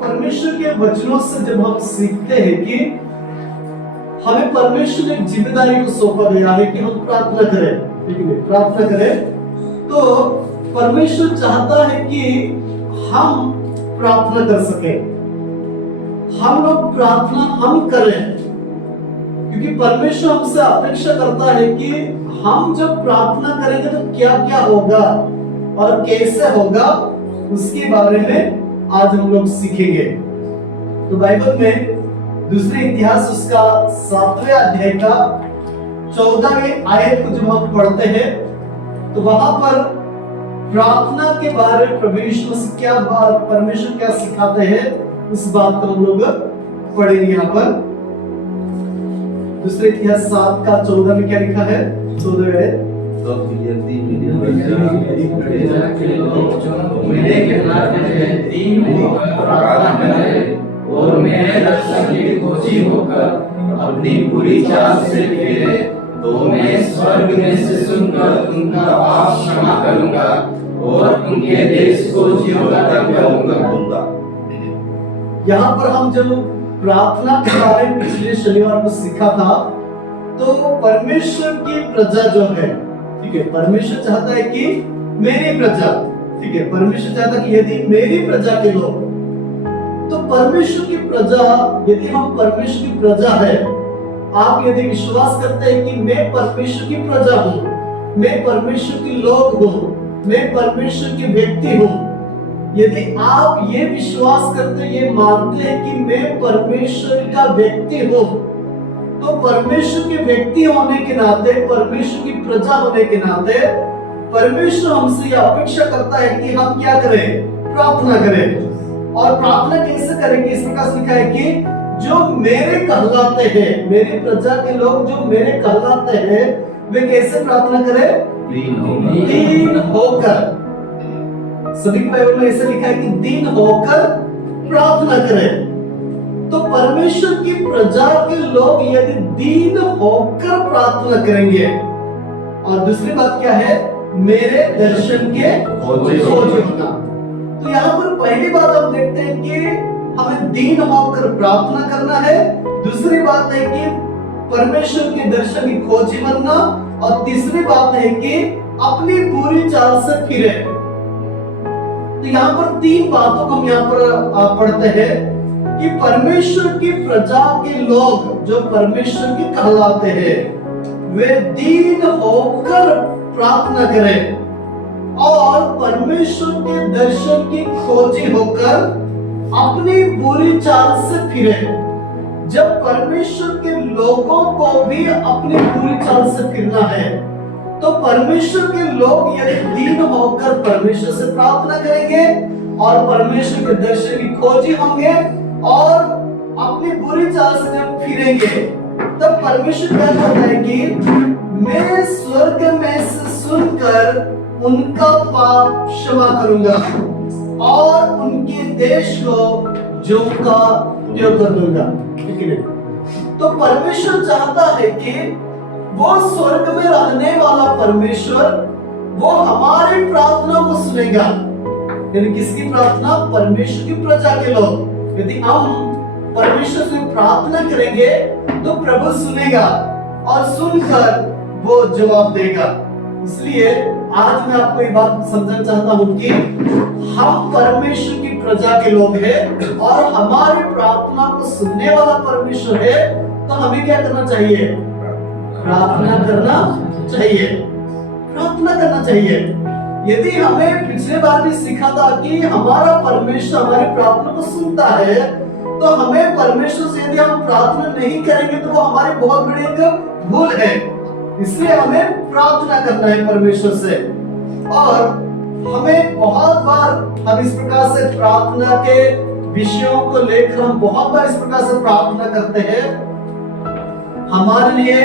परमेश्वर के वचनों से जब हम सीखते हैं कि हमें परमेश्वर ने एक जिम्मेदारी को सौंपा गया है कि हम प्रार्थना करें, ठीक है, प्रार्थना करें, तो परमेश्वर चाहता है कि हम प्रार्थना कर सके, हम लोग प्रार्थना हम करें, क्योंकि परमेश्वर हमसे अपेक्षा करता है कि हम जब प्रार्थना करेंगे तो क्या क्या होगा और कैसे होगा, उसके बारे में आज हम लोग सीखेंगे। तो बाइबल में दूसरे इतिहास उसका 7वें अध्याय का 14वें आयत को जब हम पढ़ते हैं तो वहां पर प्रार्थना के बारे में प्रभु यीशु मसीह क्या बात, परमेश्वर क्या सिखाते हैं, उस बात को हम लोग पढ़ेंगे। यहाँ पर दूसरे इतिहास 7 का 14 में क्या लिखा है? 14वें यदि मेरे खिलाफ दीन होकर प्रार्थना करे और मेरे दर्शन की खोजी होकर अपनी बुरी चाल से फिरे, तो मैं स्वर्ग में से सुनकर उनका पाप क्षमा करूंगा और उनके देश को जीवदाता करूंगा। यहाँ पर हम जब प्रार्थना के बारे में पिछले शनिवार को सीखा था, तो परमेश्वर की प्रजा जो है, ठीक है, परमेश्वर चाहता है कि मेरी प्रजा, ठीक है, परमेश्वर चाहता है कि यदि मेरी प्रजा के लोग, तो परमेश्वर की प्रजा, यदि हम परमेश्वर की प्रजा है, आप यदि विश्वास करते हैं कि मैं परमेश्वर की प्रजा हूं, मैं परमेश्वर की लोग हूं, मैं परमेश्वर की व्यक्ति हूं, यदि आप ये विश्वास करते, ये मानते हैं कि मैं परमेश्वर का व्यक्ति हूं, तो परमेश्वर के व्यक्ति होने के नाते, परमेश्वर की प्रजा होने के नाते परमेश्वर हमसे यह अपेक्षा करता है कि हम क्या करें? प्रार्थना करें। और प्रार्थना कैसे करेंगे? इस प्रकार लिखा है कि जो मेरे कहलाते हैं, मेरी प्रजा के लोग जो मेरे कहलाते हैं, वे कैसे प्रार्थना करें? दीन होकर। सभी बाइबल में ऐसे लिखा है कि दीन होकर प्रार्थना करें। तो परमेश्वर की प्रजा के लोग यदि दीन होकर प्रार्थना करेंगे, और दूसरी बात क्या है? मेरे दर्शन के खोजी होना। तो यहाँ पर पहली बात हम देखते हैं कि हमें दीन होकर प्रार्थना करना है। दूसरी बात है कि परमेश्वर के दर्शन की खोजी बनना, और तीसरी बात है कि अपनी बुरी चाल से फिरे। तो यहाँ पर तीन बातों को हम यहाँ पर पढ़ते हैं कि परमेश्वर की प्रजा के लोग जो परमेश्वर के कहलाते हैं, वे दीन होकर प्रार्थना करें और परमेश्वर के दर्शन की खोजी होकर अपनी बुरी चाल से फिरे। जब परमेश्वर के लोगों को भी अपनी बुरी चाल से फिरना है, तो परमेश्वर के लोग यदि दीन होकर परमेश्वर से प्रार्थना करेंगे और परमेश्वर के दर्शन की खोजी होंगे और अपनी बुरी चाल से जब फिरेंगे, तब परमेश्वर क्या कहता है कि मैं स्वर्ग में से सुनकर उनका पाप क्षमा करूंगा और उनके देश को जो का उपयोग कर दूंगा। ठीक है? तो परमेश्वर चाहता है कि वो स्वर्ग में रहने वाला परमेश्वर, वो हमारी प्रार्थना को सुनेगा। यानी किसकी प्रार्थना? परमेश्वर की प्रजा के लोग। यदि हम परमेश्वर से प्रार्थना करेंगे तो प्रभु सुनेगा और सुनकर वो जवाब देगा। इसलिए आज मैं आपको ये बात समझना चाहता हूं कि हम परमेश्वर की प्रजा के लोग हैं और हमारी प्रार्थना को सुनने वाला परमेश्वर है, तो हमें क्या करना चाहिए? प्रार्थना करना चाहिए, प्रार्थना करना चाहिए। यदि हमें पिछले बार भी सीखा था कि हमारा परमेश्वर हमारी प्रार्थना को सुनता है, तो हमें परमेश्वर से यदि हम प्रार्थना नहीं करेंगे तो वो हमारी बहुत बड़ी एक भूल है। इसलिए हमें प्रार्थना करना है परमेश्वर से। और हमें बहुत बार हम इस प्रकार से प्रार्थना के विषयों को लेकर हम बहुत बार इस प्रकार से प्रार्थना करते हैं, हमारे लिए,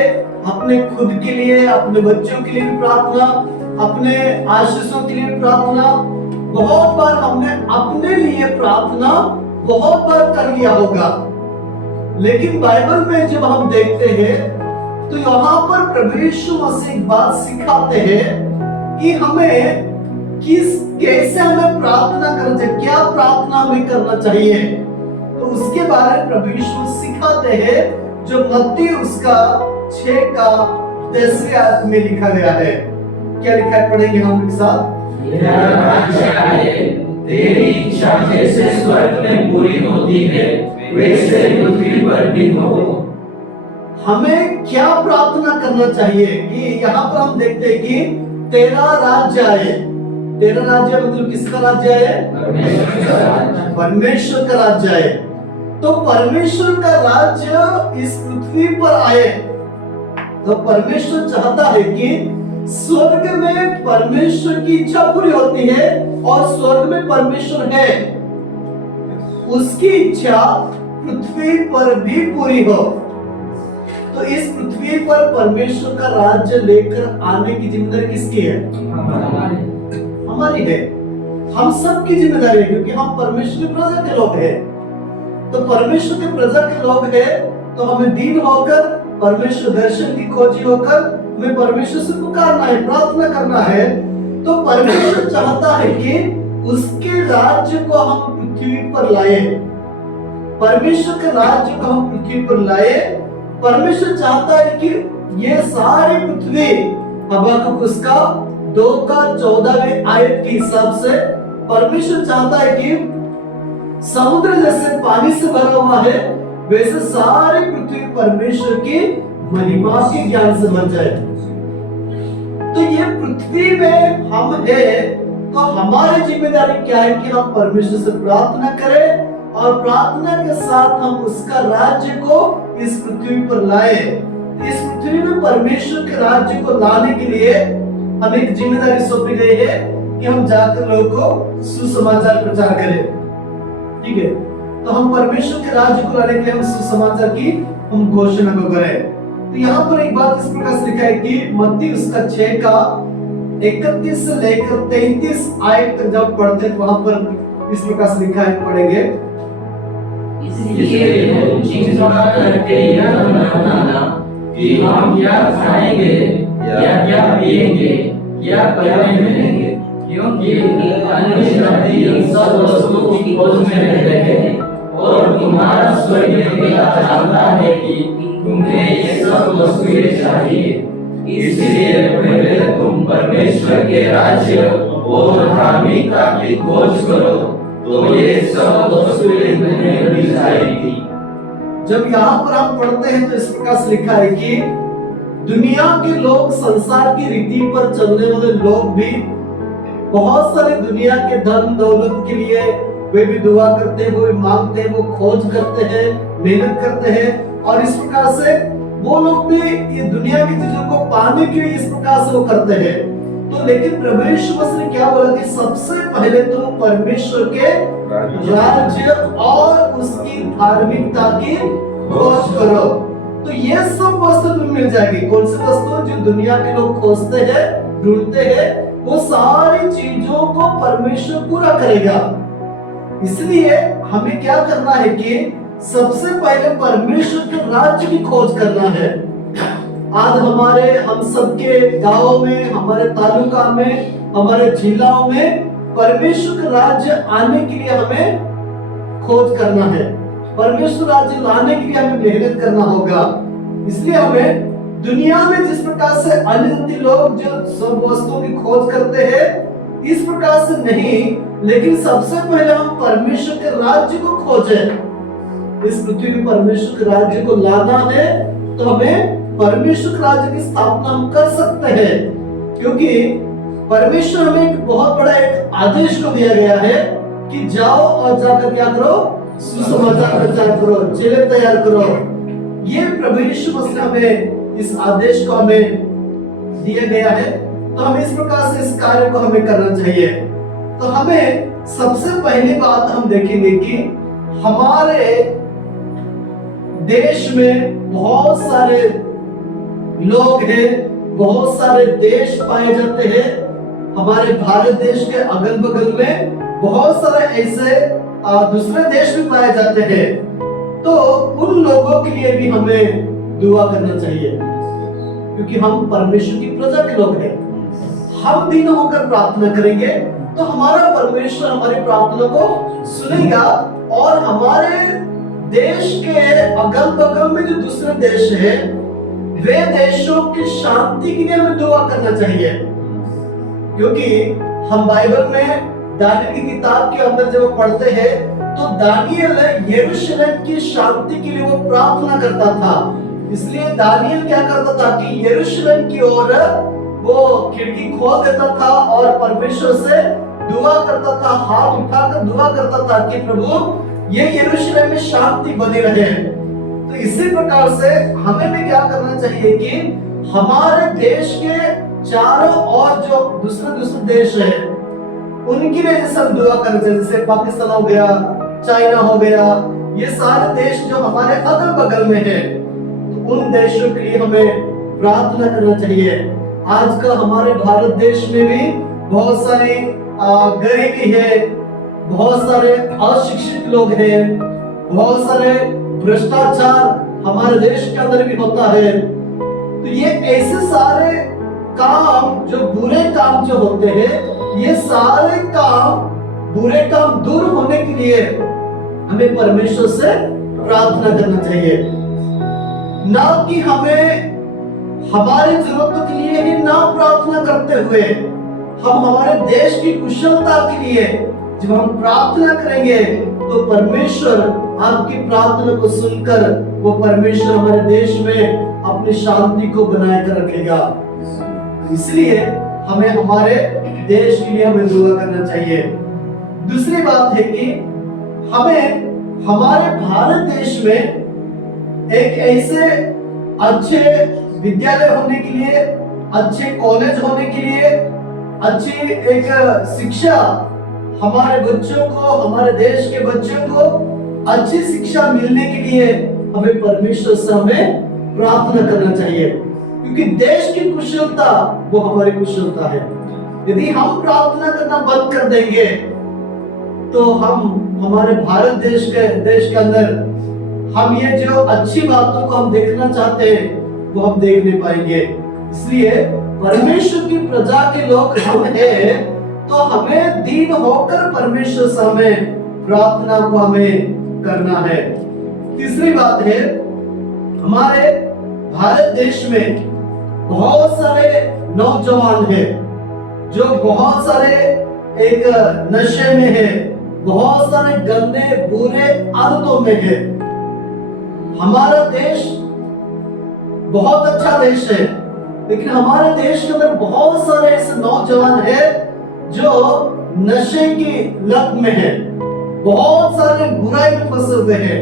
अपने खुद के लिए, अपने बच्चों के लिए भी प्रार्थना, अपने आशीषों के लिए भी प्रार्थना। बहुत बार हमने अपने लिए प्रार्थना बहुत बार कर लिया होगा, लेकिन बाइबल में जब हम देखते हैं तो यहाँ पर प्रभु यीशु मसीह एक बात सिखाते हैं कि हमें कैसे हमें प्रार्थना करना चाहिए, क्या प्रार्थना हमें करना चाहिए। तो उसके बारे में प्रभु यीशु सिखाते हैं, जो मत्ती उसका 6 का 10वें आयत में लिखा गया है। क्या लिखा है, पढ़ेंगे हम एक साथ। तेरा राज्य आए, तेरी इच्छा जैसे स्वर्ग में पूरी होती है वैसे पृथ्वी पर भी हो। हमें क्या प्रार्थना करना चाहिए कि यहाँ पर हम देखते हैं कि तेरा राज्य आए। तेरा राज्य मतलब किसका राज्य आए? परमेश्वर का राज्य आए। तो परमेश्वर का राज्य इस पृथ्वी पर आए। तो परमेश्वर चाहता है कि स्वर्ग में परमेश्वर की इच्छा पूरी होती है और स्वर्ग में परमेश्वर है, उसकी इच्छा पृथ्वी पर भी पूरी हो। तो इस पृथ्वी पर परमेश्वर का राज्य लेकर आने की जिम्मेदारी किसकी है? हमारी है। हम सबकी जिम्मेदारी है, क्योंकि हम परमेश्वर की प्रजा के लोग हैं। तो परमेश्वर के प्रजा के लोग हैं, तो हमें दीन होकर परमेश्वर दर्शन की खोजी होकर हमें परमेश्वर से पुकारना है, प्रार्थना करना है। तो परमेश्वर चाहता है कि उसके राज्य को हम पृथ्वी पर लाए। परमेश्वर के राज्य को हम पृथ्वी पर लाए। परमेश्वर चाहता है कि ये सारी पृथ्वी, हबक्कुक उसका 2 का 14वें आयत के हिसाब से परमेश्वर चाहता है कि समुद्र जैसे पानी से भरा हुआ है, वैसे सारी पृथ्वी परमेश्वर की महिमा के ज्ञान से भर जाए। तो ये पृथ्वी में हम है, तो हमारी जिम्मेदारी क्या है कि हम परमेश्वर से प्रार्थना करें और प्रार्थना के साथ हम उसका राज्य को इस पृथ्वी पर लाए। इस पृथ्वी में परमेश्वर के राज्य को लाने के लिए हमें एक जिम्मेदारी सौंपी गई है कि हम जाकर लोगों को सुसमाचार प्रचार करें। ठीक है, तो हम परमेश्वर के राज्य को लाने के लिए हम सुसमाचार की हम घोषणा को करें। तो यहाँ पर एक बात इस प्रकार से लिखा है कि मत्ती उसका 6 का 31 से लेकर 33 आयत तक जब पढ़ते हैं, वहां पर इस प्रकार से लिखा है, पढ़ेंगे। इसलिए चिंता करके यह न बनाना कि हम क्या खाएंगे या क्या पिएंगे या कपड़े पहनेंगे, क्योंकि अन्य शब्दी इन सब वस्तुओं की खोज में रहते हैं और तुम्हारा स्वर्गीय पिता जानता है कि तुम्हें ये सब वस्तुएं चाहिए। इसलिए पहले तुम परमेश्वर के राज्य और धार्मिकता की खोज करो, तो ये सब वस्तुएं तुम्हें मिल जाएगी। जब यहाँ पर हम पढ़ते हैं तो इस प्रकार से लिखा है कि दुनिया के लोग, संसार की रीति पर चलने वाले लोग भी बहुत सारे दुनिया के धन दौलत के लिए वे भी दुआ करते हैं, वो भी मांगते हैं, वो खोज करते हैं, मेहनत करते हैं, और इस प्रकार से वो लोग भी ये दुनिया की चीजों को पाने के लिए इस प्रकार से वो करते हैं। तो लेकिन प्रभु यीशु मसीह ने क्या बोला कि सबसे पहले तुम परमेश्वर के राज्य और उसकी धार्मिकता की खोज करो, तो ये सब वस्तु तुम्हें मिल जाएगी। कौन सी वस्तु? जो दुनिया के लोग खोजते हैं, ढूंढते हैं, वो सारी चीजों को परमेश्वर पूरा करेगा। इसलिए हमें क्या करना है कि सबसे पहले परमेश्वर के राज्य की खोज करना है। आज हम सबके गांव में, हमारे तालुका में, हमारे जिलाओं में परमेश्वर का राज्य आने के लिए हमें खोज करना है। परमेश्वर राज्य लाने के लिए हमें मेहनत करना होगा। इसलिए हमें दुनिया में जिस प्रकार से अन्य जाति लोग जो सब वस्तुओं की खोज करते हैं, इस प्रकार से नहीं, लेकिन सबसे पहले हम परमेश्वर के राज्य को खोजें। इस पृथ्वी में परमेश्वर के राज्य को लाना है, तो हमें परमेश्वर के राज्य की स्थापना हम कर सकते हैं, क्योंकि परमेश्वर हमें एक बहुत बड़ा एक आदेश को दिया गया है कि जाओ और जाकर क्या करो? सुसमाचार प्रचार करो, चेले तैयार करो। ये प्रभु यीशु मसीह हमें इस आदेश को हमें दिया गया है, तो हमें इस प्रकार से इस कार्य को हमें करना चाहिए। तो हमें सबसे पहली बात हम देखेंगे कि हमारे देश में बहुत सारे लोग हैं, बहुत सारे देश पाए जाते हैं। हमारे भारत देश के अगल बगल में बहुत सारे ऐसे दूसरे देश भी पाए जाते हैं। तो उन लोगों के लिए भी हमें दुआ करना चाहिए, क्योंकि हम परमेश्वर की प्रजा के लोग हैं। हम दिन होकर प्रार्थना करेंगे तो हमारा परमेश्वर हमारी प्रार्थना को सुनेगा और हमारे देश के अगल बगल में जो दूसरे देश है वे देशों की शांति के लिए हमें दुआ करना चाहिए। क्योंकि हम बाइबल में दानियल की किताब के अंदर जब पढ़ते हैं तो दानियल यरूशलेम की शांति के लिए वो प्रार्थना करता था। इसलिए दानियल क्या करता था कि यरूशलेम की ओर वो खिड़की खोल देता था और परमेश्वर से दुआ करता था, हाथ उठाकर दुआ करता था कि प्रभु ये यरूशलेम में शांति बनी रहे। तो इसी प्रकार से हमें भी क्या करना चाहिए कि हमारे देश के चारों ओर जो दूसरे देश है उनकी वजह से हम दुआ करना चाहिए। जैसे पाकिस्तान हो गया, चाइना हो गया, ये सारे देश जो हमारे अगल बगल में है तो उन देशों के लिए हमें प्रार्थना करना चाहिए। आजकल हमारे भारत देश में भी बहुत सारी गरीबी है, बहुत सारे अशिक्षित लोग हैं, बहुत सारे भ्रष्टाचार हमारे देश के अंदर भी होता है। तो ये ऐसे सारे काम जो बुरे काम जो होते हैं, ये सारे काम बुरे काम दूर होने के लिए हमें परमेश्वर से प्रार्थना करना चाहिए। ना कि हमें हमारी जरूरतों के लिए ही ना प्रार्थना करते हुए हम हमारे देश की कुशलता के लिए जब हम प्रार्थना करेंगे तो परमेश्वर आपकी प्रार्थना को सुनकर वो परमेश्वर हमारे देश में अपनी शांति को बनाए कर रखेगा। इसलिए हमें हमारे देश के लिए हमें दुआ करना चाहिए। दूसरी बात है कि हमें हमारे भारत देश में एक ऐसे अच्छे विद्यालय होने के लिए, अच्छे कॉलेज होने के लिए, अच्छी एक शिक्षा हमारे बच्चों को, हमारे देश के बच्चों को अच्छी शिक्षा मिलने के लिए हमें परमेश्वर से हमें प्रार्थना करना चाहिए। क्योंकि देश की कुशलता वो हमारी कुशलता है। यदि हम प्रार्थना करना बंद कर देंगे तो हम हमारे भारत देश के अंदर हम ये जो अच्छी बातों को हम देखना चाहते हैं वो हम देख नहीं पाएंगे। इसलिए परमेश्वर की प्रजा के लोग हम हैं तो हमें दीन होकर परमेश्वर से हमें प्रार्थना को हमें करना है। तीसरी बात है, हमारे भारत देश में बहुत सारे नौजवान हैं जो बहुत सारे एक नशे में है, बहुत सारे गंदे बुरे आदतों में है। हमारा देश बहुत अच्छा देश है, लेकिन हमारे देश के अंदर बहुत सारे ऐसे नौजवान हैं जो नशे की लत में है, बहुत सारे बुराई में फंसे हुए हैं।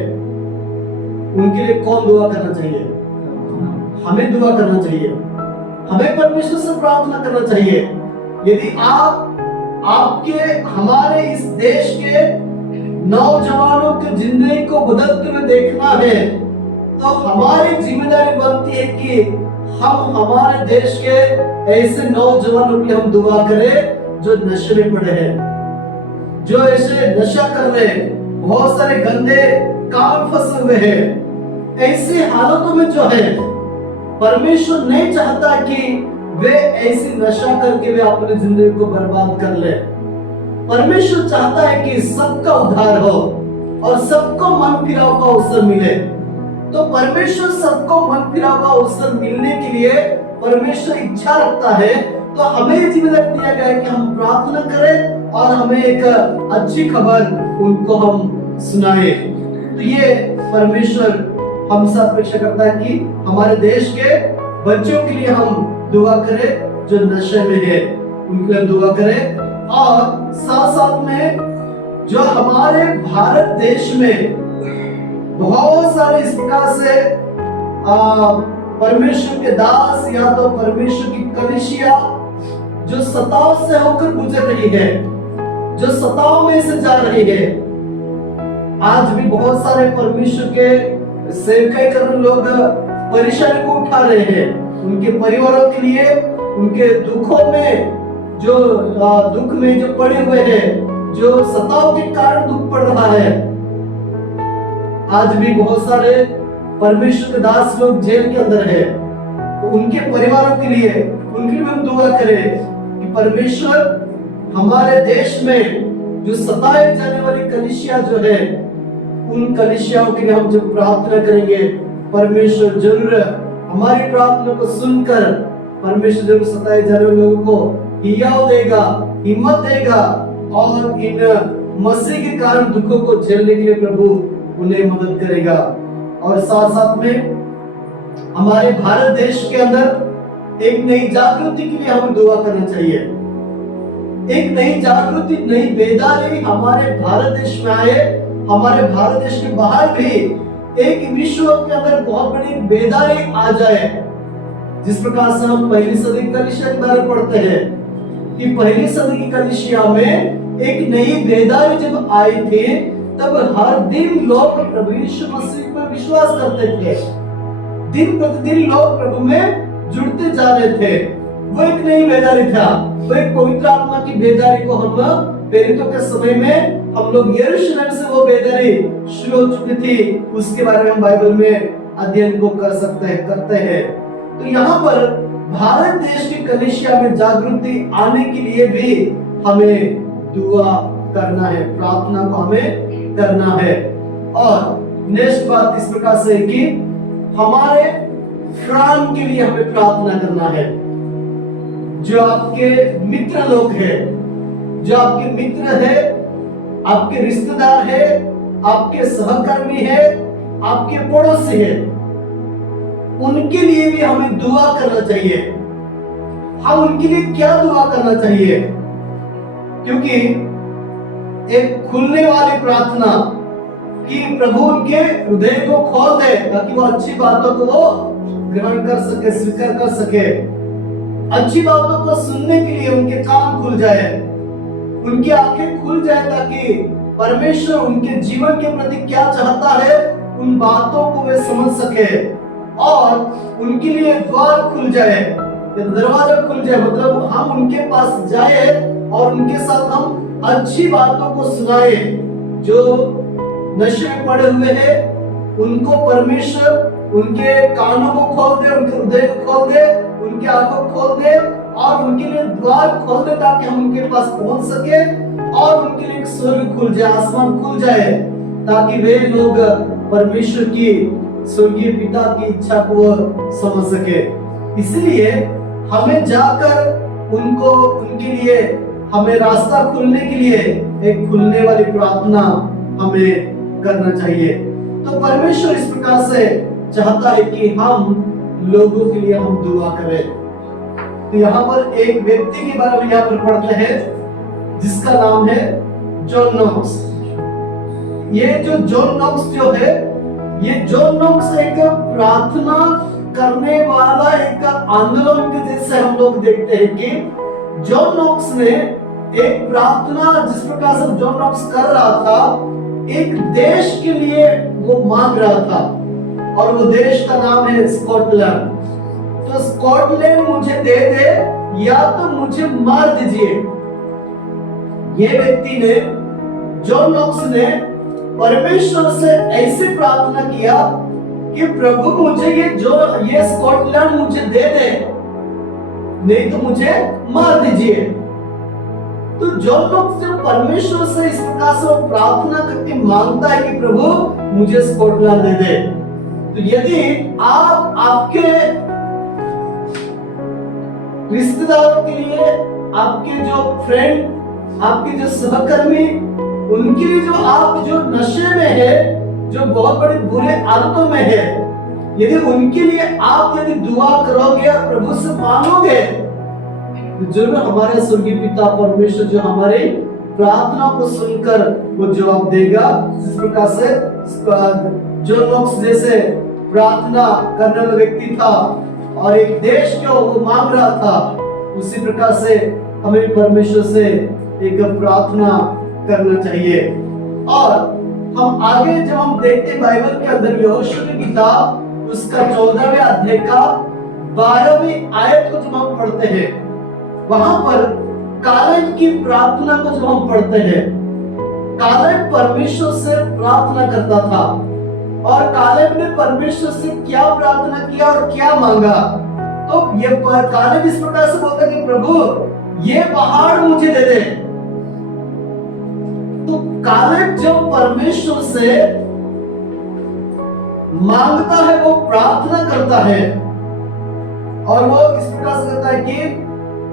उनके लिए कौन दुआ करना चाहिए? हमें दुआ करना चाहिए, हमें परमेश्वर से प्रार्थना करना चाहिए। यदि आपके हमारे इस देश के नौजवानों की जिंदगी को बदलते हुए देखना है तो हमारी जिम्मेदारी बनती है कि हम हमारे देश के ऐसे नौजवानों के लिए हम दुआ करें जो नशे में पड़े हैं, जो ऐसे नशा कर रहे हैं, बहुत सारे गंदे काम में फंसे हुए हैं। ऐसी हालतों में जो है परमेश्वर नहीं चाहता कि वे ऐसी नशा करके वे अपनी जिंदगी को बर्बाद कर ले। परमेश्वर चाहता है कि सबका उद्धार हो और सबको मन फिराव का अवसर मिले। तो परमेश्वर सबको मन फिराव का अवसर मिलने के लिए परमेश्वर इच्छा रखता है। तो हमें जिम्मेदारी दिया गया है कि हम प्रार्थना करें और हमें एक अच्छी खबर उनको हम सुनाए। तो ये परमेश्वर हमसे अपेक्षा करता है कि हमारे देश के बच्चों के लिए हम दुआ करें जो नशे में है, उनके लिए दुआ करें। और साथ साथ में जो हमारे भारत देश में बहुत सारे इस प्रकार से परमेश्वर के दास या तो परमेश्वर की कलीसिया जो सताव से होकर गुजर रही है, जो सताव में से जा रही है। आज भी बहुत सारे परमेश्वर के सेवकाई करने लोग परेशानी को उठा रहे हैं, उनके परिवारों के लिए, उनके दुखों में जो दुख में जो पड़े हुए हैं, जो सताव के कारण दुख पड़ रहा है। आज भी बहुत सारे परमेश्वर के दास लोग जेल के अंदर है, तो उनके परिवारों के लिए उनके लिए हम दुआ करें कि परमेश्वर हमारे देश में जो सताए जाने वाली कलीसिया जो है, उन कलीसियाओं के लिए हम जब प्रार्थना करेंगे, परमेश्वर जरूर हमारी प्रार्थना को सुनकर परमेश्वर जरूर सताए जाने वाले लोगों को हियाव देगा, हिम्मत देगा और इन मसीह के कारण दुखों को झेलने के लिए प्रभु उन्हें मदद करेगा। और साथ साथ में हमारे भारत देश के अंदर एक नई जागृति के लिए हमें दुआ करना चाहिए। एक नई जागृति, नई बेदारी हमारे भारत देश में आए, हमारे भारत देश के बाहर भी एक विश्व के अंदर बहुत बड़ी बेदारी आ जाए। जिस प्रकार से हम पहली सदी की कलीसिया के बारे में पढ़ते हैं कि पहली सदी की कलीसिया में एक नई बेदारी जब आई थी, तब हर दिन लोग प्रभु यीशु मसीह पर विश्वास करते थे। दिन प्रतिदिन लोग प्रभु में जुड़ते जा रहे थे। वो एक नई बेदारी था, वो एक पवित्र आत्मा की बेदारी को हम प्रेरितों के समय में हम लोग यरूशलेम से वो बेदारी शुरू हो चुकी थी। उसके बारे में हम बाइबल में अध्ययन को करते हैं। तो यहाँ पर भारत देश की कलीसिया में जागृति आने के लिए भी हमें दुआ करना है, प्रार्थना को हमें करना है। और नेक्स्ट बात इस प्रकार से कि हमारे फ्रांस के लिए हमें प्रार्थना करना है। जो आपके मित्र लोग हैं, जो आपके मित्र है, आपके रिश्तेदार है, आपके सहकर्मी है, आपके पड़ोसी है, उनके लिए भी हमें दुआ करना चाहिए। हम उनके लिए क्या दुआ करना चाहिए? क्योंकि एक खुलने वाली प्रार्थना कि प्रभु उनके हृदय को खोल दे ताकि वो अच्छी बातों को वो ग्रहण कर सके, स्वीकार कर सके। अच्छी बातों को सुनने के लिए उनके कान खुल जाए, उनकी आंखें खुल जाए ताकि परमेश्वर उनके जीवन के प्रति क्या चाहता है उन बातों को वे समझ सके और उनके लिए द्वार खुल जाए, दरवाजा खुल जाए। मतलब हम उनके पास जाए और उनके साथ हम अच्छी बातों को सुनाए। जो नशे में पड़े हुए हैं उनको परमेश्वर उनके कानों को खोल दे, उनके हृदय को खोल दे, उनकी आंखों को खोल दे और उनके लिए द्वार खोल दे ताकि हम उनके पास पहुंच सके और उनके लिए स्वर्ग खुल जाए, आसमान खुल जाए ताकि वे लोग परमेश्वर की स्वर्गीय पिता की इच्छा को समझ सके। इसलिए हमें जाकर उनको उनके लिए हमें रास्ता खुलने के लिए एक खुलने वाली प्रार्थना हमें करना चाहिए। तो परमेश्वर इस प्रकार से चाहता है कि हम लोगों के लिए हम दुआ करें। तो यहाँ पर एक व्यक्ति के बारे में यहाँ पर पढ़ते हैं जिसका नाम है जॉन नॉक्स। ये जो जॉन नॉक्स जो है, ये जॉन नॉक्स एक प्रार्थना करने वाला एक आंदोलन के जैसे हम लोग देखते हैं कि जॉन नॉक्स ने एक प्रार्थना जिस प्रकार से जॉन नॉक्स कर रहा था, एक देश के लिए वो मांग रहा था और वो देश का नाम है स्कॉटलैंड। तो स्कॉटलैंड मुझे दे दे या तो मुझे मार दीजिए। ये व्यक्ति ने, जॉन नॉक्स ने परमेश्वर से ऐसे प्रार्थना किया कि प्रभु मुझे ये स्कॉटलैंड मुझे दे दे, नहीं तो मुझे मार दीजिए। तो जॉन नॉक्स जब परमेश्वर से इस प्रकार से वो प्रार्थना करके मांगता है कि प्रभु मुझे स्कॉटलैंड दे दे, तो यदि आप आपके रिश्तेदारों के लिए, आपके जो फ्रेंड, आपके जो सहकर्मी, उनके लिए जो आप जो नशे में है, जो बहुत बड़े बुरे आदतों में है, यदि उनके लिए आप यदि दुआ करोगे और प्रभु से मांगोगे तो जरूर हमारे स्वर्गीय पिता परमेश्वर जो हमारे प्रार्थना को सुनकर वो जवाब देगा। इस प्रकार से जॉन नॉक्स जैसे प्रार्थना करने वाला व्यक्ति था और एक देश को वो मांग रहा था, उसी प्रकार से हमें परमेश्वर से एक प्रार्थना करना चाहिए। और हम आगे जब हम देखते हैं बाइबल के अंदर यहोशू की किताब उसका 14वें अध्याय का 12वीं आयत को जब हम पढ़ते हैं, वहां पर कालेब की प्रार्थना को जब हम पढ़ते हैं, कालेब परमेश्वर से प्रार्थना करता था और कालेब ने परमेश्वर से क्या प्रार्थना किया और क्या मांगा। तो ये कालेब इस प्रकार से बोलता है कि प्रभु ये पहाड़ मुझे दे दे, कालेब जो परमेश्वर से मांगता है, वो प्रार्थना करता है और वो इस प्रकार से कहता है कि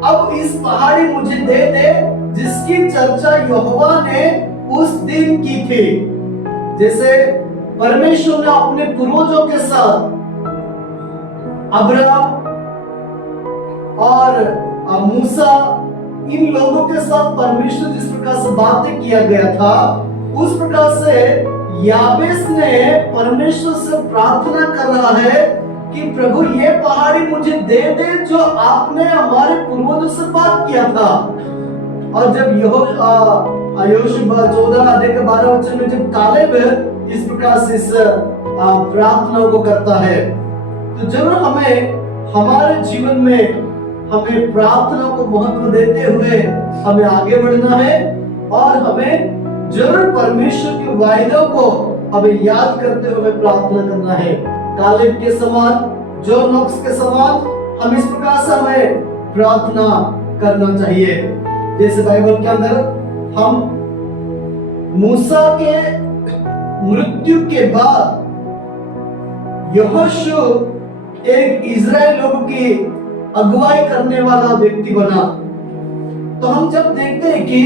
अब इस पहाड़ी मुझे दे दे जिसकी चर्चा यहोवा ने उस दिन की थी। जैसे परमेश्वर ने अपने पूर्वजों के साथ अब्राहम और मूसा, इन लोगों के साथ परमेश्वर जिस प्रकार से बातें किया गया था, उस प्रकार से याबेस ने परमेश्वर से प्रार्थना कर रहा है कि प्रभु ये पहाड़ी मुझे दे दे जो आपने हमारे पूर्वजों से बात किया था। और जब यहोशू 14 अध्याय के 12 वचन में जब कालेब इस प्रकार से इस प्रार्थना को करता है, तो जरूर हमें हमारे जीवन में हमें प्रार्थना को महत्व देते हुए हमें आगे बढ़ना है और हमें जरूर परमेश्वर के वायदों को हमें याद करते हुए प्रार्थना करना है। कालेब के समान, जॉन नॉक्स के समान हम इस प्रकार से हमें प्रार्थना करना चाहिए। जैसे बाइबल के अंदर हम मूसा के मृत्यु के बाद यहोशू एक इजराइल लोगों की अगुवाई करने वाला व्यक्ति बना। तो हम जब देखते हैं कि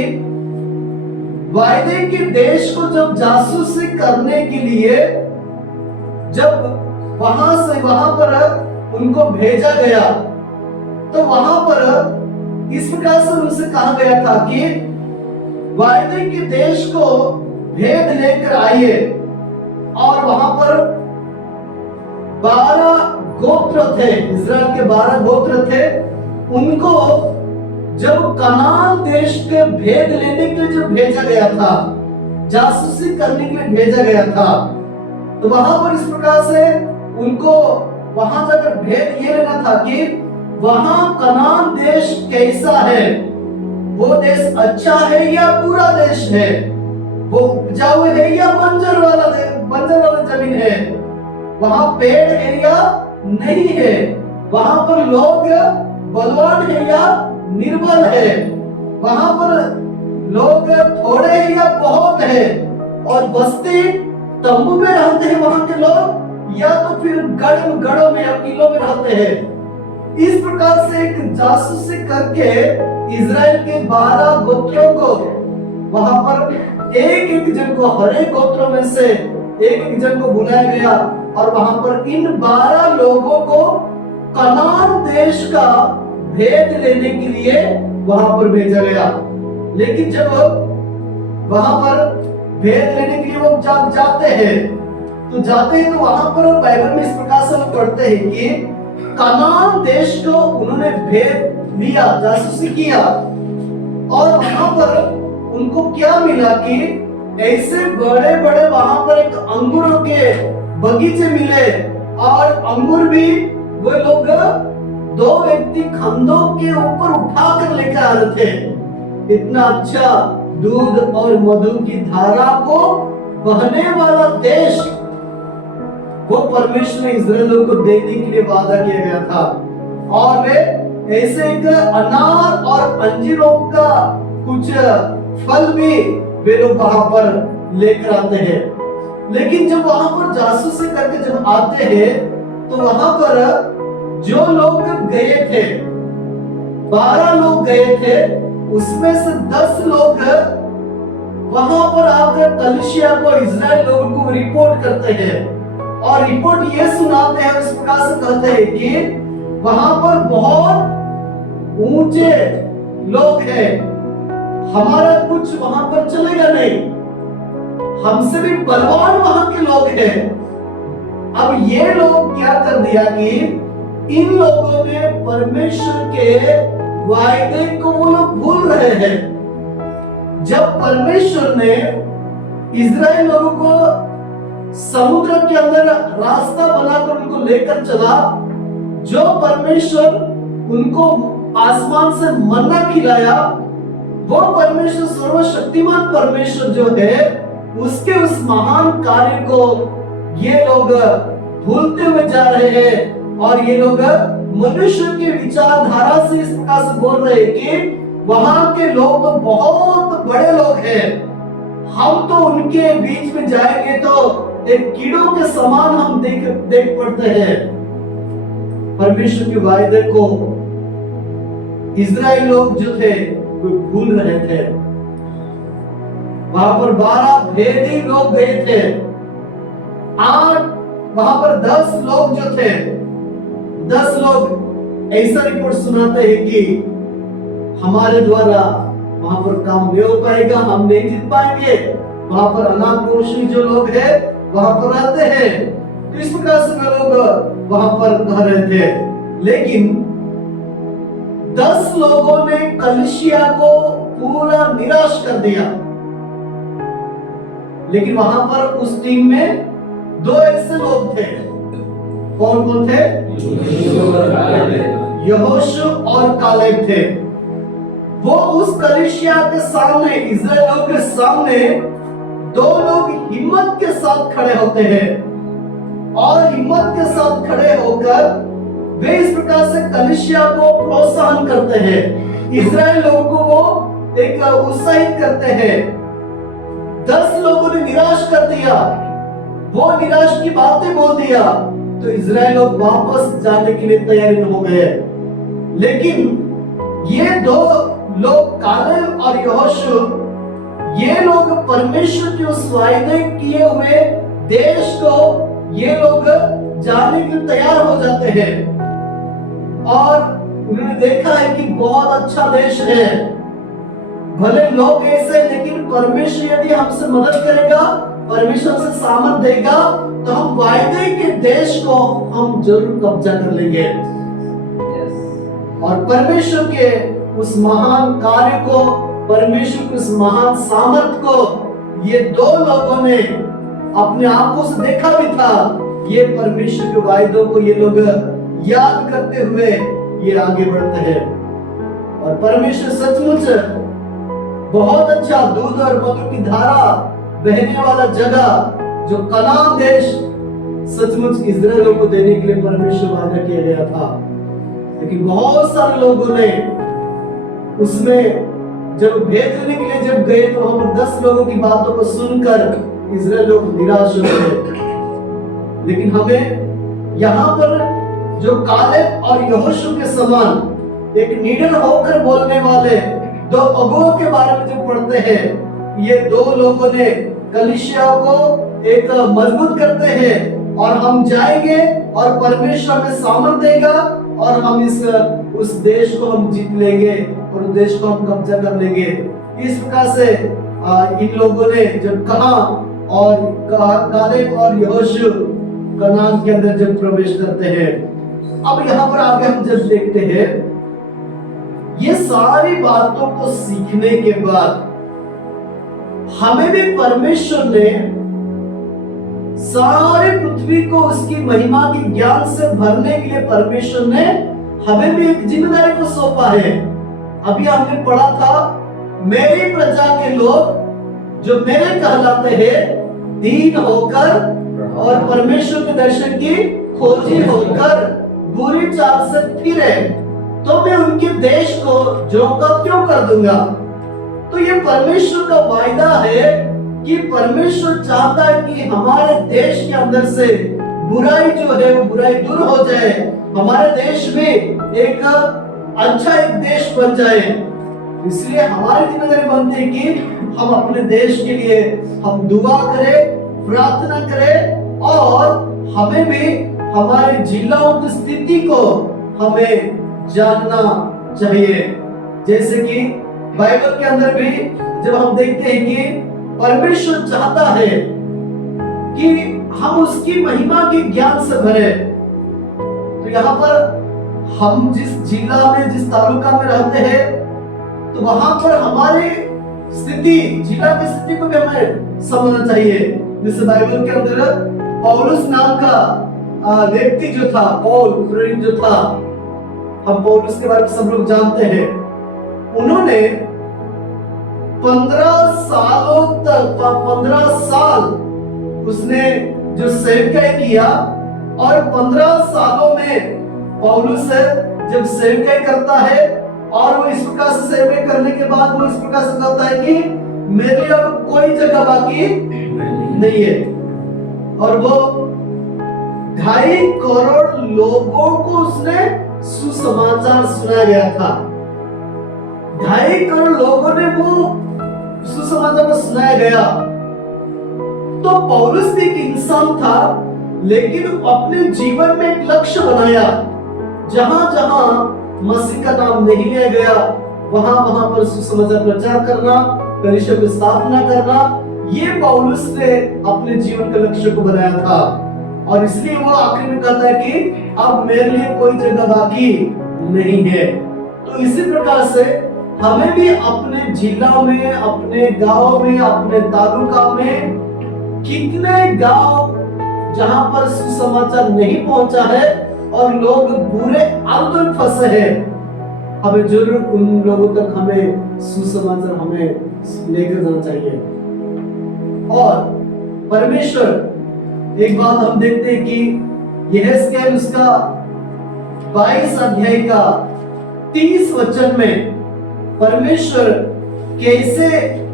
वायदे के देश को जब जासूसी करने के लिए जब वहां से वहां पर उनको भेजा गया, तो वहां पर इस प्रकार से उनसे कहा गया था कि वायदे के देश को भेद लेकर आइए। और वहां पर 12 गोत्र थे, इस्राएल के 12 गोत्र थे, उनको जब कनान देश के भेद लेने के लिए जब भेजा गया था, जासूसी करने के लिए भेजा गया था, तो वहां पर इस प्रकार से उनको वहां जाकर भेद ये लेना था कि वहां कनान देश कैसा है, वो देश अच्छा है या बुरा देश है, वो उपजाऊ है या बंजर वाला जमीन है, वहां पेड़ है या नहीं है, वहां पर लोग बलवान है या निर्बल है, वहां पर लोग थोड़े हैं या बहुत है, और बस्ती तंबू में रहते हैं वहां के लोग या तो फिर गढ़ों में या किलों में रहते हैं। इस प्रकार से एक जासूसी करके इजराइल के 12 गोत्रों को वहां पर एक जन को, हर एक गोत्रों में से एक जन को बुलाया गया और वहां पर इन 12 लोगों को कनान देश का भेद लेने के लिए वहां पर भेजा गया। लेकिन जब वहां पर भेद लेने के लिए वो जब जाते हैं तो वहां पर बाइबल में इस प्रकार से हम पढ़ते हैं कि कनान देश को उन्होंने भेद लिया, जासूसी किया, और वहां पर उनको क्या मिला कि ऐसे बड़े बड़े वहां पर एक अंगूरों के बगीचे मिले, और अंगूर भी वो लोग 2 व्यक्ति खंडों के ऊपर उठाकर लेकर आ रहे थे। इतना अच्छा दूध और मधु की धारा को बहने वाला देश वो परमेश्वर ने इस्राएलियों को देने के लिए वादा किया गया था, और वे ऐसे एक अनार और अंजीरों का कुछ फल भी वे लोग वहां पर लेकर आते हैं। लेकिन जब वहां पर जासूसी करके जब आते हैं तो वहां पर जो लोग गए थे, 12 लोग गए थे, उसमें से 10 लोग वहां पर आकर कलीसिया को, इजराइल लोगों को रिपोर्ट करते हैं और रिपोर्ट ये सुनाते हैं, इस प्रकार से कहते हैं कि वहां पर बहुत ऊंचे लोग हैं, हमारा कुछ वहां पर चलेगा नहीं, हमसे भी बलवान वहां के लोग हैं। अब ये लोग क्या कर दिया कि इन लोगों ने परमेश्वर के वायदे को वो लोग भूल रहे हैं। जब परमेश्वर ने इजराइल लोगों को समुद्र के अंदर रास्ता बनाकर उनको लेकर चला, जो परमेश्वर उनको आसमान से मन्ना खिलाया, वो परमेश्वर, सर्वशक्तिमान परमेश्वर जो है, उसके उस महान कार्य को ये लोग भूलते हुए जा रहे हैं। और ये लोग मनुष्य की विचारधारा से इस प्रकार से बोल रहे हैं कि वहां के लोग तो बहुत बड़े लोग हैं, हम तो उनके बीच में जाएंगे तो एक कीड़ों के समान हम देख पड़ते हैं। परमेश्वर के वायदे को इजराइल लोग जो थे वो भूल रहे थे। वहां पर 12 भेदी लोग गए थे, 8 वहां पर 10 लोग जो थे, 10 लोग ऐसा रिपोर्ट सुनाते हैं कि हमारे द्वारा वहां पर काम नहीं हो पाएगा, हम नहीं जीत पाएंगे। वहां पर अनाथ जो लोग हैं वहां पर रहते हैं। तो इस प्रकार से वे लोग वहां पर कह रहे थे। लेकिन 10 लोगों ने कलीसिया को पूरा निराश कर दिया। लेकिन वहां पर उस टीम में 2 ऐसे लोग थे। कौन कौन थे? यहोशू और कालेब थे। वो उस कलीसिया के सामने, इस्राएलियों के सामने 2 लोग हिम्मत के साथ खड़े होते हैं और हिम्मत के साथ खड़े होकर वे इस प्रकार से कलीसिया को प्रोत्साहन करते हैं, इस्राएल लोगों को वो एक उत्साहित करते हैं। 10 लोगों ने निराश कर दिया, वो निराश की बातें बोल दिया, तो इस्राएल लोग वापस जाने के लिए तैयार हो गए। लेकिन ये 2 लोग कालेब और यहोशू, ये लोग परमेश्वर के उस वायदे किए हुए देश को ये लोग जाने के लिए तैयार हो जाते हैं। और उन्होंने देखा है कि बहुत अच्छा देश है, भले लोग ऐसे, लेकिन परमेश्वर यदि हमसे मदद करेगा, परमेश्वर हमसे सामर्थ देगा, तो हम वायदे के देश को हम जरूर कब्जा कर लेंगे। और परमेश्वर के उस महान कार्य को, परमेश्वर के उस महान सामर्थ को ये 2 लोगों ने अपने आंखों से देखा भी था। ये परमेश्वर के वायदों को ये लोग याद करते हुए ये आगे बढ़ते हैं। और परमेश्वर सचमुच बहुत अच्छा, दूध और मधु की धारा बहने वाला जगह जो कनान देश सचमुच इस्राएलियों को देने के लिए परमेश्वर वादा किया गया था। लेकिन बहुत सारे लोगों ने उसमें जब भेद लेने के लिए जब गए तो वहां पर 10 लोगों की बातों को सुनकर इस्राएल लोग निराश हो गए। लेकिन हमें यहाँ पर जो कालेब और यहोशू के समान एक निडर होकर बोलने वाले 2 अगुओं के बारे में जब पढ़ते हैं, ये 2 लोगों ने कलीसिया को एक मजबूत करते हैं और हम जाएंगे और परमेश्वर हमें सामर्थ देगा और हम उस देश को हम जीत लेंगे और उस देश को हम कब्जा कर लेंगे। इस प्रकार से इन लोगों ने जब कहा और कालेब और यहोशू कनान के अंदर जब प्रवेश करते हैं। अब यहाँ पर आगे हम जब देखते हैं, ये सारी बातों को सीखने के बाद हमें भी परमेश्वर ने सारे पृथ्वी को उसकी महिमा के ज्ञान से भरने के लिए परमेश्वर ने हमें भी एक जिम्मेदारी को सौंपा है। अभी हमने पढ़ा था, मेरी प्रजा के लोग जो मेरे कहलाते हैं दीन होकर और परमेश्वर के दर्शन की खोजी होकर बुरी चाल से फिरे तो मैं उनके देश को झोंका क्यों कर दूंगा। तो ये परमेश्वर का वायदा है कि परमेश्वर चाहता है कि हमारे देश के अंदर से बुराई जो है वो बुराई दूर हो जाए, हमारे देश में एक अच्छा एक देश बन जाए। इसलिए हमारी जिम्मेदारी बनती है कि हम अपने देश के लिए हम दुआ करें, प्रार्थना करें और हमें भी हमारे जिलाओं की स्थिति को हमें जानना चाहिए। जैसे कि बाइबल के अंदर भी जब हम देखते हैं कि परमेश्वर चाहता है कि हम उसकी महिमा के ज्ञान से भरे, तो यहाँ पर हम जिस जिला में, जिस तालुका में रहते हैं, तो वहां पर हमारी स्थिति, जिला की स्थिति को भी हमें समझना चाहिए। जैसे बाइबल के अंदर पौलुस नाम का व्यक्ति जो था, पौल प्रेरित जो था, हम पौलुस के बारे में सब लोग जानते हैं। उन्होंने 15 सालों तक 15 साल उसने जो सेवकाई किया और 15 सालों में पौलुस जब सेवकाई करता है और वो इस प्रकार से सेवकाई करने के बाद वो इस प्रकार से कहता है कि मेरे लिए अब कोई जगह बाकी नहीं है। और वो 2.5 करोड़ लोगों को उसने सुसमाचार सुनाया गया था। 2.5 करोड़ लोगों ने वो सुसमाचार को सुनाया गया। तो पौलुस भी एक इंसान था, लेकिन अपने जीवन में एक लक्ष्य बनाया। जहां जहां मसीह का नाम नहीं लिया गया, वहां वहां पर सुसमाचार प्रचार करना, कलीसिया की स्थापना करना, ये पौलुस ने अपने जीवन के लक्ष्य को बनाया था। और इसलिए वो आखिर में कहता है कि अब मेरे लिए कोई जगह बाकी नहीं है। तो इसी प्रकार से हमें भी अपने जिला में, अपने गांव में, अपने तालुका में कितने गांव जहां पर सुसमाचार नहीं पहुंचा है और लोग बुरे आदतों में फंसे हैं, हमें जरूर उन लोगों तक हमें सुसमाचार हमें लेकर जाना चाहिए। और परमेश्वर, एक बात हम देखते हैं कि यहेजकेल उसका 22 अध्याय का 30 वचन में परमेश्वर कैसे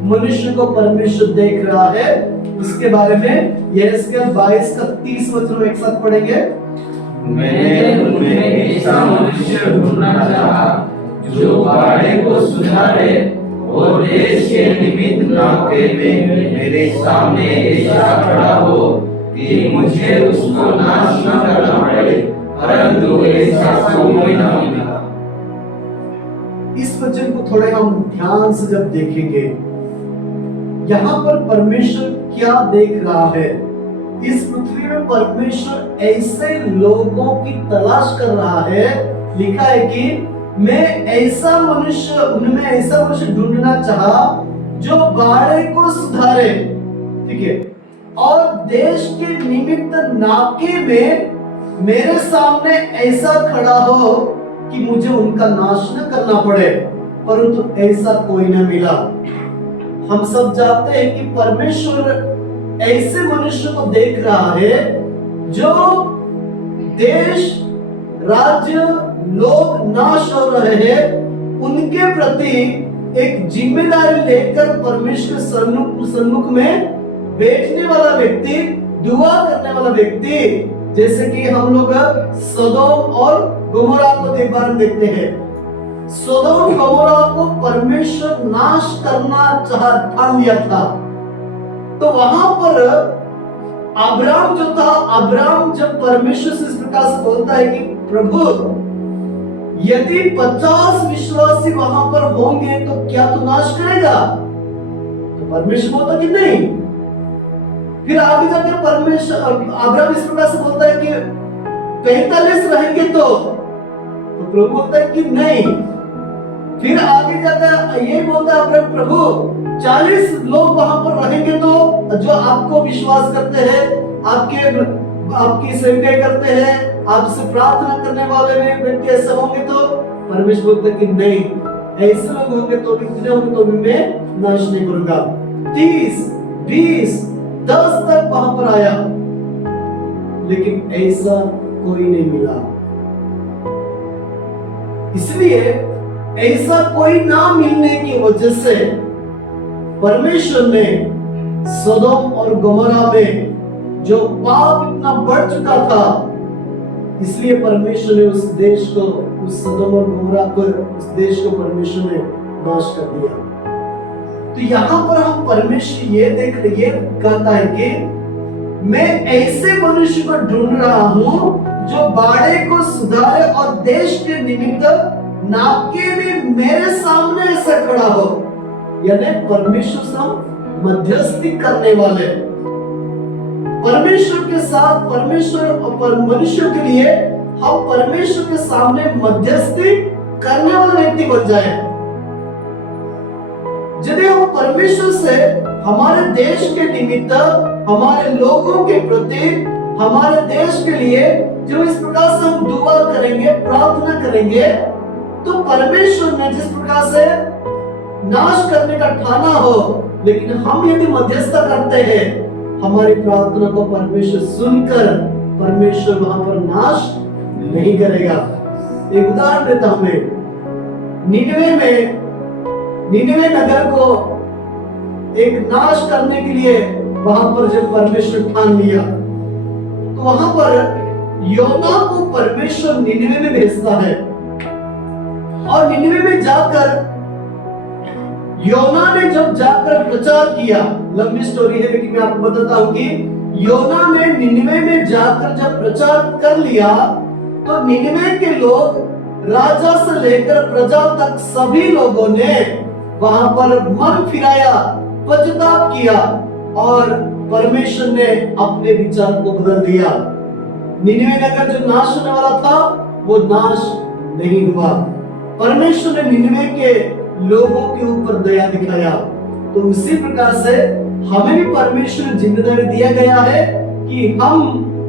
मनुष्य को परमेश्वर देख रहा है, उसके बारे में यहेजकेल 22 का 30 वचन एक साथ पढ़ेंगे। मैंने उनमें ऐसा मनुष्य ढूंढना चाहा जो बाड़े को सुधारे और देश के निमित्त नाके में मेरे सामने ऐसा खड़ा हो कि मुझे उसको नाश न करना पड़े, परंतु ऐसा कोई न मिला। इस वचन को थोड़े हम ध्यान से जब देखेंगे, यहाँ पर परमेश्वर क्या देख रहा है। इस पृथ्वी में परमेश्वर ऐसे लोगों की तलाश कर रहा है। लिखा है कि मैं ऐसा मनुष्य, उनमें ऐसा मनुष्य ढूंढना चाहा जो बाड़े को सुधारे, ठीक है, और देश के निमित्त नाके में मेरे सामने ऐसा खड़ा हो कि मुझे उनका नाश न करना पड़े, परंतु ऐसा कोई न मिला। हम सब जानते हैं कि परमेश्वर ऐसे मनुष्य को देख रहा है जो देश, राज्य, लोग नाश हो रहे हैं, उनके प्रति एक जिम्मेदारी लेकर परमेश्वर सन्मुख में बैठने वाला व्यक्ति, दुआ करने वाला व्यक्ति, जैसे कि हम लोग सदोम और गोमोरा को एक बार देखते हैं। सदोम गोमोरा को परमेश्वर नाश करना ठान लिया था। तो वहां पर अब्राम जो था, अब्राम जब परमेश्वर से इस प्रकार से बोलता है कि प्रभु, यदि 50 विश्वासी वहां पर होंगे तो क्या तू नाश करेगा? तो परमेश्वर बोलता कि नहीं। फिर आगे जाकर परमेश्वर, अब्राम इस प्रकार से बोलता है कि 45 रहेंगे तो प्रभु बोलता है कि नहीं। फिर आगे जाकर ये बोलता है प्रभु 40 लोग वहां पर रहेंगे तो, जो आपको विश्वास करते हैं, आपकी सेवा करते हैं, आपसे प्रार्थना करने वाले व्यक्ति ऐसे होंगे तो परमेश्वर बोलता है कि नहीं, ऐसे लोग होंगे तो भी, इतने होंगे तो भी मैं नाश नहीं करूंगा। 30, 20, 10 तक वहां पर आया, लेकिन ऐसा कोई नहीं मिला। इसलिए ऐसा कोई ना मिलने की वजह से परमेश्वर ने सदोम और गोमोरा में जो पाप इतना बढ़ चुका था, इसलिए परमेश्वर ने उस देश को, उस सदोम और गोमोरा को, उस देश को परमेश्वर ने नाश कर दिया। तो यहाँ पर हम परमेश्वर ये देख रहे, ये कहता है कि मैं ऐसे मनुष्य को ढूंढ रहा हूं जो बाड़े को सुधारे और देश के निमित्त नाके में मेरे सामने ऐसा खड़ा हो। यानी परमेश्वर से मध्यस्थी करने वाले, परमेश्वर के साथ, परमेश्वर और मनुष्य के लिए हम परमेश्वर के सामने मध्यस्थी करने वाले व्यक्ति बन जाए। यदि हम परमेश्वर से हमारे देश के निमित्त, हमारे लोगों के प्रति, हमारे देश के लिए जो इस प्रकार से हम दुआ करेंगे, प्रार्थना करेंगे, तो परमेश्वर ने जिस प्रकार से नाश करने का ठाना हो, लेकिन हम यदि मध्यस्थता करते हैं, हमारी प्रार्थना को परमेश्वर सुनकर परमेश्वर वहां पर नाश नहीं करेगा। एक उदाहरण देता हूं मैं, निनवे नगर को एक नाश करने के लिए वहां पर जब परमेश्वर ठान लिया, तो वहां पर योना को परमेश्वर निनिवे में भेजता है। और निनिवे में जाकर योना ने जब जाकर प्रचार किया, लंबी स्टोरी है लेकिन मैं आपको बताता हूं कि योना ने निनिवे में जाकर जब प्रचार कर लिया, तो निनिवे के लोग, राजा से लेकर प्रजा तक सभी लोगों ने वहां पर मन फिराया, पश्चाताप किया और परमेश्वर ने अपने विचार को बदल दिया। निनिवे नगर जो नाश होने वाला था वो नाश नहीं हुआ। परमेश्वर ने निनिवे के लोगों के ऊपर दया दिखाया। तो उसी प्रकार से हमें भी परमेश्वर जिम्मेदारी दिया गया है कि हम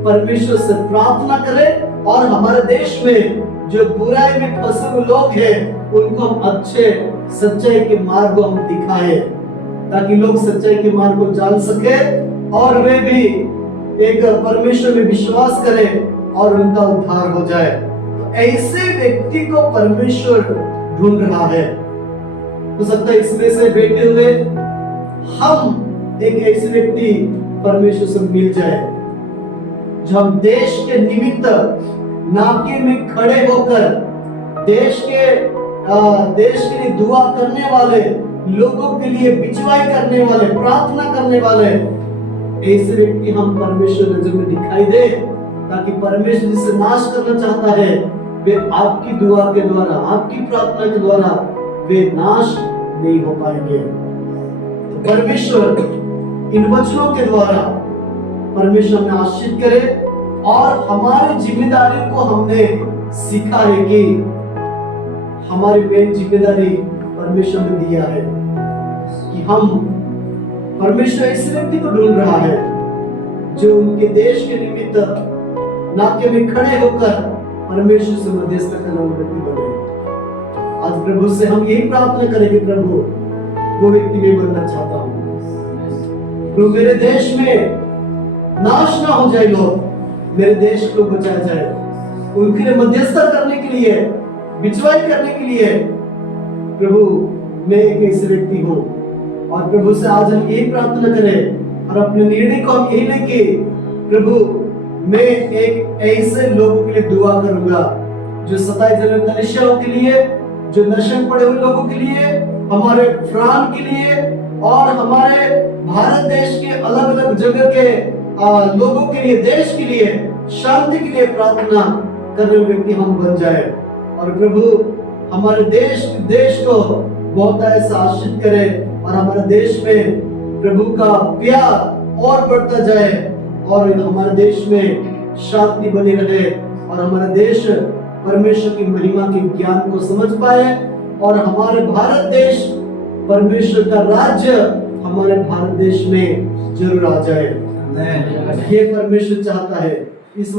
परमेश्वर से प्रार्थना करें और हमारे देश में जो बुराई में फंसे हुए लोग हैं उनको हम अच्छे सच्चाई के मार्ग को हम दिखाएं, ताकि लोग सच्चाई के मार्ग को जान सके और वे भी एक परमेश्वर में विश्वास करें और उनका उद्धार हो जाए। तो ऐसे व्यक्ति को परमेश्वर ढूंढ रहा है। हो सकता है इसमें से बैठे हुए हम एक ऐसे व्यक्ति परमेश्वर से मिल जाए, जो हम देश के निमित्त नाके में खड़े होकर देश के लिए दुआ करने वाले, लोगों के लिए बिचवाई करने वाले, प्रार्थना करने वाले ऐसे व्यक्ति हम परमेश्वर नजर में दिखाई दे, ताकि परमेश्वर जिसे नाश करना चाहता है वे आपकी दुआ के द्वारा, आपकी प्रार्थना के द्वारा वे नाश नहीं हो पाएंगे। तो परमेश्वर इन वचनों के द्वारा परमेश्वर हमें आशीष करे और हमारी जिम्मेदारी को हमने सीखा है कि हमारी मेन जिम्मेदारी परमेश्वर ने दिया है कि हम परमेश्वर इस व्यक्ति को ढूंढ रहा है जो उनके देश के निमित्त नाके में खड़े होकर परमेश्वर से मध्यस्थ करने वाला व्यक्ति बने। आज प्रभु से हम यही प्रार्थना करेंगे, प्रभु वो व्यक्ति मैं बनना चाहता हूँ। प्रभु मेरे देश में नाश ना हो जाए लोग, मेरे देश को बचाया जाए, उनके लिए मध्यस्थता करने के लिए, बिचवाई करने के लिए प्रभु मैं एक ऐसे व्यक्ति हूँ। और प्रभु से आज हम यही प्रार्थना करें और अपने निर्णय को हम यही लेके, प्रभु मैं एक ऐसे लोगों के लिए दुआ करूंगा जो सताए जन कलीसियाओं के लिए, जो नशे में पड़े हुए लोगों के लिए, हमारे प्राण के लिए और हमारे भारत देश के अलग अलग जगह के लोगों के लिए, देश के लिए, शांति के लिए प्रार्थना करने वाले व्यक्ति हम बन जाए। और प्रभु हमारे देश को बहुत ऐसा आशीष करे और हमारे देश में प्रभु का प्यार और बढ़ता जाए और हमारे देश में शांति बनी रहे और हमारा देश परमेश्वर की महिमा के ज्ञान को समझ पाए और हमारे भारत देश, परमेश्वर का राज्य हमारे भारत देश में जरूर आ जाए। ये परमेश्वर चाहता है। इस